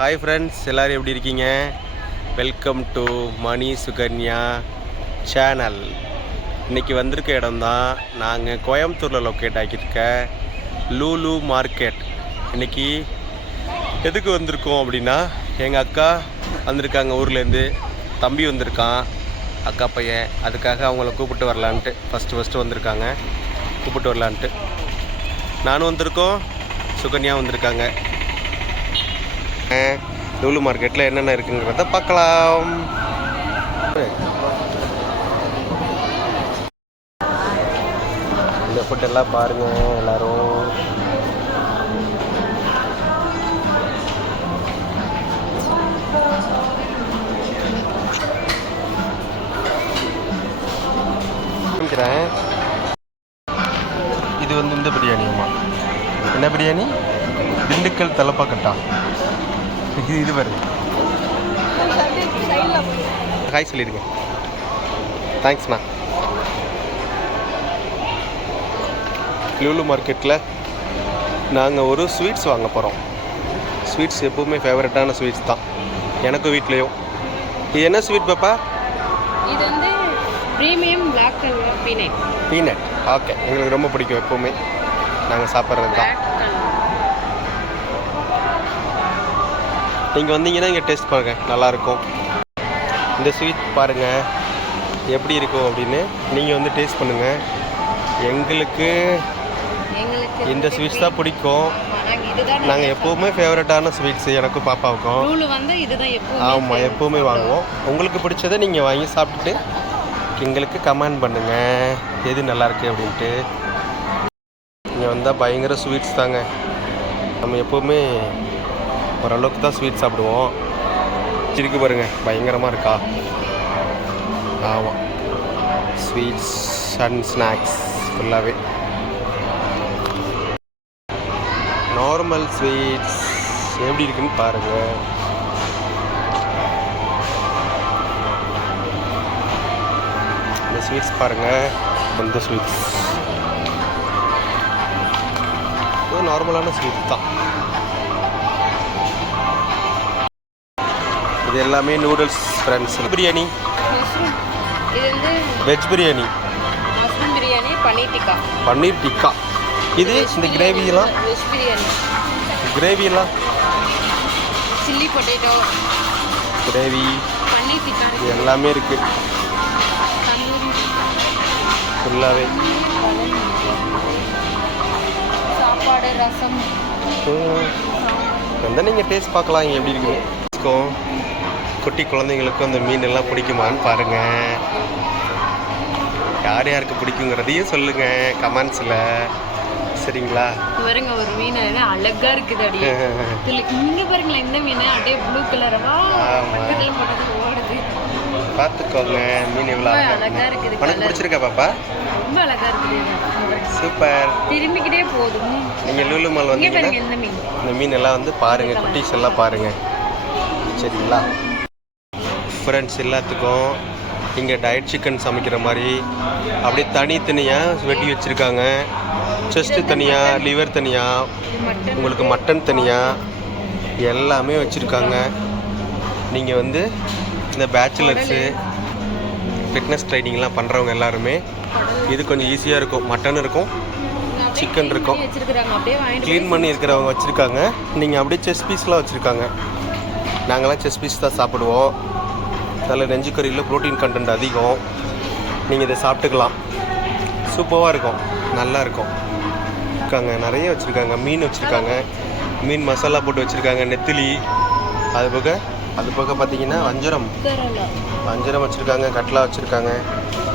Hi friends, எல்லோரும் எப்படி இருக்கீங்க? Welcome to Mani Sukanya channel. இன்றைக்கி வந்திருக்க இடம் தான் நாங்கள் கோயம்புத்தூரில் லொக்கேட் ஆகியிருக்க லூலு மார்க்கெட். இன்றைக்கி எதுக்கு வந்திருக்கோம் அப்படின்னா, எங்கள் அக்கா வந்திருக்காங்க ஊர்லேருந்து, தம்பி வந்திருக்கான், அக்கா பையன். அதுக்காக அவங்கள கூப்பிட்டு வரலான்ட்டு ஃபஸ்ட்டு வந்திருக்காங்க, கூப்பிட்டு வரலான்ட்டு. நானும் வந்திருக்கோம், சுகன்யா வந்திருக்காங்க. லூலு மார்க்கெட்டில் என்னென்ன இருக்குங்கிறத பார்க்கலாம். இந்த ஃபுட்டெல்லாம் பாருங்கள் எல்லோரும். இது வந்து இந்த பிரியாணிம்மா. என்ன பிரியாணி? திண்டுக்கல் தலப்பாக்கட்டா. இது வருது. ஹாய் சொல்லிடுங்க. தேங்க்ஸ்ண்ணா. லூலு மார்க்கெட்டில் நாங்கள் ஒரு ஸ்வீட்ஸ் வாங்க போகிறோம். ஸ்வீட்ஸ் எப்போவுமே ஃபேவரட்டான ஸ்வீட்ஸ் தான் எனக்கு வீட்லேயும். இது என்ன ஸ்வீட் பாப்பா? இது வந்து ப்ரீமியம் பிளாக் பீனட். ஓகே, எங்களுக்கு ரொம்ப பிடிக்கும், எப்போவுமே நாங்கள் சாப்பிட்றது தான். நீங்கள் வந்தீங்கன்னா இங்கே டேஸ்ட் பாருங்கள், நல்லாயிருக்கும். இந்த ஸ்வீட் பாருங்கள் எப்படி இருக்கும் அப்படின்னு நீங்கள் வந்து டேஸ்ட் பண்ணுங்கள். எங்களுக்கு இந்த ஸ்வீட்ஸ் தான் பிடிக்கும். நாங்கள் எப்போவுமே ஃபேவரட்டான ஸ்வீட்ஸு எனக்கும் பாப்பாவுக்கும். ஆமாம், எப்போவுமே வாங்குவோம். உங்களுக்கு பிடிச்சதை நீங்கள் வாங்கி சாப்பிட்டுட்டு எங்களுக்கு கமெண்ட் பண்ணுங்கள் எது நல்லாயிருக்கு அப்படின்ட்டு. இங்கே வந்தால் பயங்கர ஸ்வீட்ஸ் தாங்க. நம்ம எப்போவுமே ஓரளவுக்கு தான் ஸ்வீட் சாப்பிடுவோம். இருக்கு பாருங்கள், பயங்கரமாக இருக்கா. ஆமாம், ஸ்வீட்ஸ் அண்ட் ஸ்நாக்ஸ் ஃபுல்லாகவே. நார்மல் ஸ்வீட்ஸ் எப்படி இருக்குன்னு பாருங்கள். இந்த ஸ்வீட்ஸ் பாருங்கள். இந்த ஸ்வீட்ஸ் நார்மலான ஸ்வீட்ஸ் தான். இது எல்லாமே நூடுல்ஸ் ஃப்ரெண்ட்ஸ். பிரியாணி, இது வந்து வெஜ் பிரியாணி, மஷ்ரூம் பிரியாணி, பன்னீர் டிக்கா. இது இந்த கிரேவியெல்லாம், வெஜ் பிரியாணி, கிரேவியெல்லாம் chilli potato gravy, paneer tikka, இது எல்லாமே இருக்குது ஃபுல்லாகவே. சாப்பாடு, ரசம் வந்து நீங்கள் டேஸ்ட் பார்க்கலாம் இங்கே எப்படி இருக்குது. குட்டி குழந்தைங்களுக்கும் அந்த மீன் எல்லாம் பிடிக்குமான்னு பாருங்கள். யார் யாருக்கு பிடிக்குங்கிறதையும் சொல்லுங்கள் கமெண்ட்ஸில், சரிங்களா? பாருங்க, ஒரு மீன் அழகா இருக்குது. அப்படியே இங்க பாருங்களேன், இந்த மீன் அப்படியே ப்ளூ கலரவா ஓடுது. பார்த்துக்கோங்க, மீன் எவ்வளோ அழகா இருக்குது. உனக்கு பிடிச்சிருக்கா பாப்பா? ரொம்ப அழகா இருக்குது. சூப்பர். திரும்பிக்கிட்டே போதும். நீங்கள் லூலு மால் வந்தீங்கன்னா இந்த மீன் எல்லாம் வந்து பாருங்கள், குட்டீஸ் எல்லாம் பாருங்கள், சரிங்களா? ஃப்ரெண்ட்ஸ் எல்லாத்துக்கும் இங்கே டயட் சிக்கன் சமைக்கிற மாதிரி அப்படியே தனித்தனியாக வெட்டி வச்சுருக்காங்க. செஸ்ட்டு தனியாக, லிவர் தனியாக, உங்களுக்கு மட்டன் தனியாக எல்லாமே வச்சுருக்காங்க. நீங்கள் வந்து இந்த பேச்சுலர்ஸு, ஃபிட்னஸ் ட்ரைனிங்லாம் பண்ணுறவங்க எல்லாருமே இது கொஞ்சம் ஈஸியாக இருக்கும். மட்டன் இருக்கும், சிக்கன் இருக்கும், க்ளீன் பண்ணி இருக்கிறவங்க வச்சுருக்காங்க. நீங்கள் அப்படியே செஸ் பீஸ்லாம் வச்சுருக்காங்க. நாங்களாம் செஸ் பீஸ் தான் சாப்பிடுவோம். அதில் நெஞ்சு கறியில் ப்ரோட்டீன் கண்டென்ட் அதிகம். நீங்கள் இதை சாப்பிட்டுக்கலாம், சூப்பராக இருக்கும், நல்லா இருக்கும். இருக்காங்க, நிறைய வச்சுருக்காங்க. மீன் வச்சுருக்காங்க, மீன் மசாலா போட்டு வச்சுருக்காங்க, நெத்திலி. அது போக பார்த்தீங்கன்னா வஞ்சரம் வச்சுருக்காங்க, கட்லா வச்சுருக்காங்க.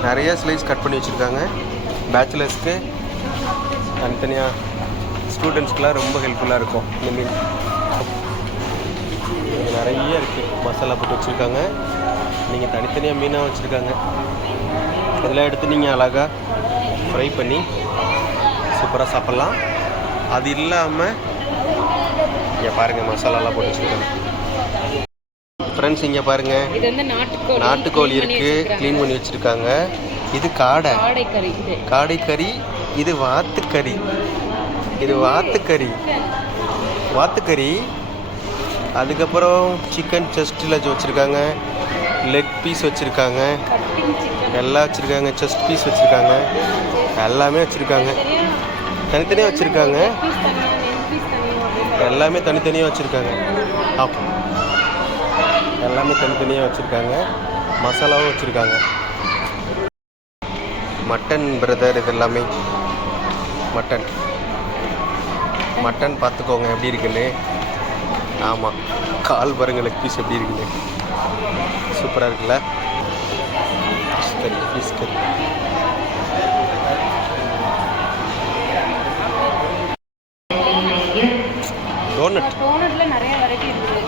நிறைய ஸ்லைஸ் கட் பண்ணி வச்சுருக்காங்க. பேச்சுலர்ஸ்க்கு தனித்தனியாக, ஸ்டூடெண்ட்ஸ்க்கெலாம் ரொம்ப ஹெல்ப்ஃபுல்லாக இருக்கும் இந்த மீன். நிறைய இருக்குது, மசாலா போட்டு வச்சுருக்காங்க. நீங்கள் தனித்தனியாக மீனாக வச்சுருக்காங்க. இதெல்லாம் எடுத்து நீங்கள் அழகாக ஃப்ரை பண்ணி சூப்பராக சாப்பிட்லாம். அது இல்லாமல் இங்கே பாருங்கள், மசாலாலாம் போட்டு வச்சுருக்காங்க. ஃப்ரெண்ட்ஸ் இங்கே பாருங்கள், நாட்டுக்கோழி இருக்குது, க்ளீன் பண்ணி வச்சுருக்காங்க. இது காடைக்கறி, இது வாத்துக்கறி, வாத்துக்கறி அதுக்கப்புறம் சிக்கன் செஸ்ட்டில் வச்சுருக்காங்க, லெக் பீஸ் வச்சுருக்காங்க, எல்லாம் வச்சுருக்காங்க, செஸ்ட் பீஸ் வச்சுருக்காங்க, எல்லாமே வச்சுருக்காங்க. தனித்தனியாக வச்சுருக்காங்க, எல்லாமே தனித்தனியாக வச்சுருக்காங்க. எல்லாமே தனித்தனியாக வச்சுருக்காங்க, மசாலாவும் வச்சுருக்காங்க. மட்டன் பிரதர், இது எல்லாமே மட்டன். மட்டன் பார்த்துக்கோங்க எப்படி இருக்குன்னு. ஆமாம், கால் பாருங்க, லெக் பீஸ் எப்படி இருக்குன்னு. சூப்பராக இருக்குல்ல? ஃபிஷ் கறி, ஃபிஷ் கறி. டோனட், டோனட்ல நிறைய வெரைட்டி இருக்குது.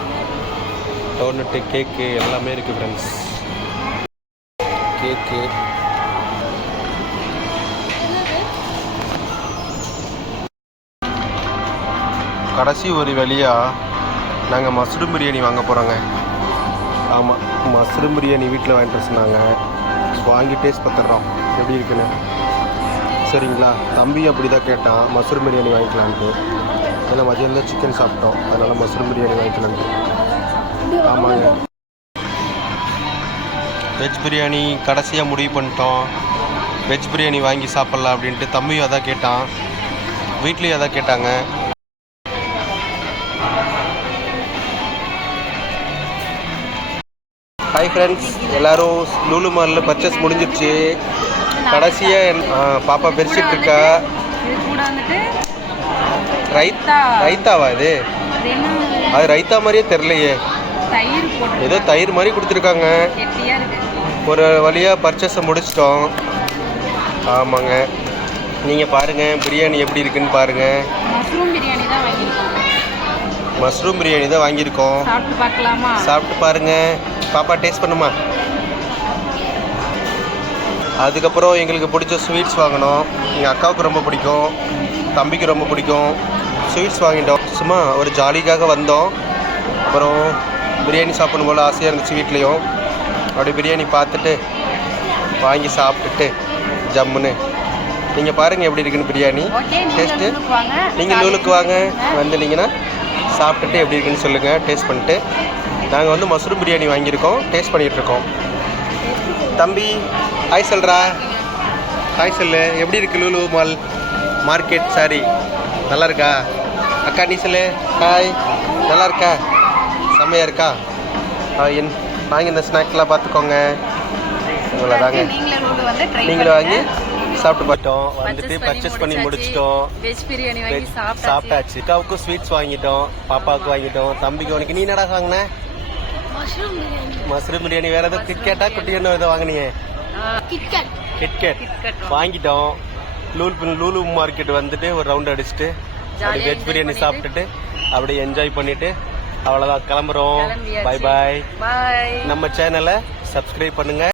டோனட்டு, கேக்கு எல்லாமே இருக்குது ஃப்ரெண்ட்ஸ். கேக்கு, கடைசி ஒரு வழியாக நாங்கள் மஷ்ரூம் பிரியாணி வாங்க போகிறோங்க. ஆமாம், மஷ்ரூம் பிரியாணி வீட்டில் வாங்கிட்டு சொன்னாங்க. வாங்கி டேஸ்ட் பார்த்துட்றோம் எப்படி இருக்குன்னு. சரிங்களா? தம்பி அப்படி தான் கேட்டான், மஷ்ரூம் பிரியாணி வாங்கிக்கலான்ட்டு. ஏன்னா மதியம் தான் சிக்கன் சாப்பிட்டோம், அதனால் மஷ்ரூம் பிரியாணி வாங்கிக்கலான்ட்டு. ஆமாங்க, வெஜ் பிரியாணி கடைசியாக முடிவு பண்ணிட்டோம். வெஜ் பிரியாணி வாங்கி சாப்பிட்லாம் அப்படின்ட்டு. தம்பியும் அதான் கேட்டான், வீட்லேயும் அதான் கேட்டாங்க. ஹாய் ஃப்ரெண்ட்ஸ், எல்லோரும் லூலு மாலில் பர்ச்சேஸ் முடிஞ்சிருச்சு. கடைசியாக பாப்பா பெருசிட்டு இருக்கா. ரைத்தாவா இது? அது ரைத்தா மாதிரியே தெரிலையே, ஏதோ தயிர் மாதிரி கொடுத்துருக்காங்க. ஒரு வழியாக பர்ச்சேஸை முடிச்சிட்டோம். ஆமாங்க, நீங்கள் பாருங்கள் பிரியாணி எப்படி இருக்குன்னு பாருங்கள். மஷ்ரூம் பிரியாணி தான் வாங்கியிருக்கோம். சாப்பிட்டு பாருங்கள். பாப்பா டேஸ்ட் பண்ணுமா? அதுக்கப்புறம் எங்களுக்கு பிடிச்ச ஸ்வீட்ஸ் வாங்கினோம். எங்கள் அக்காவுக்கு ரொம்ப பிடிக்கும், தம்பிக்கு ரொம்ப பிடிக்கும். ஸ்வீட்ஸ் வாங்கிட்டோம். சும்மா ஒரு ஜாலிக்காக வந்தோம். அப்புறம் பிரியாணி சாப்பிடணும் போல் ஆசையாக இருந்துச்சு வீட்லேயும். அப்படி பிரியாணி பார்த்துட்டு வாங்கி சாப்பிட்டுட்டு ஜம்முன்னு. நீங்கள் பாருங்கள் எப்படி இருக்குன்னு பிரியாணி டேஸ்ட்டு. நீங்கள் லூலுக்கு வாங்க, வந்துட்டீங்கன்னா சாப்பிட்டுட்டு எப்படி இருக்குன்னு சொல்லுங்கள், டேஸ்ட் பண்ணிட்டு. நாங்கள் வந்து மஷ்ரூம் பிரியாணி வாங்கியிருக்கோம், டேஸ்ட் பண்ணிகிட்ருக்கோம். தம்பி ஹாய் சொல்கிறா. ஹாய் சொல்லு. எப்படி இருக்குது லூலு மால் மார்க்கெட்? சாரி, நல்லா இருக்கா? அக்கா நீ சொல்லு. ஹாய், நல்லா இருக்கா? செம்மையாக இருக்கா? வாங்கி இந்த ஸ்நாக்ஸ்லாம் பார்த்துக்கோங்க. இவ்வளோ தாங்க, நீங்களும் வாங்கி சாப்பிட்டு பார்த்தோம். வந்துட்டு பர்ச்சேஸ் பண்ணி முடிச்சிட்டோம். வெஜ் பிரியாணி வாங்கி சாப்பிட்டாச்சு. அக்காவுக்கும் ஸ்வீட்ஸ் வாங்கிட்டோம், பாப்பாவுக்கு வாங்கிட்டோம். தம்பிக்கு உனக்கு நீ என்னடா வாங்கின? மஷ்ரூம் பிரியாணி. வேற ஏதோ கிட்கேட்டா குட்டி என்ன ஏதோ வாங்கினீங்க? கிட்கேட் வாங்கிட்டோம். லூலு மார்க்கெட் வந்துட்டு ஒரு ரவுண்ட் அடிச்சுட்டு அப்படி வெஜ் பிரியாணி சாப்பிட்டுட்டு அப்படியே என்ஜாய் பண்ணிட்டு அவ்வளோதான், கிளம்புறோம். பாய் பாய். நம்ம சேனலை சப்ஸ்கிரைப் பண்ணுங்க.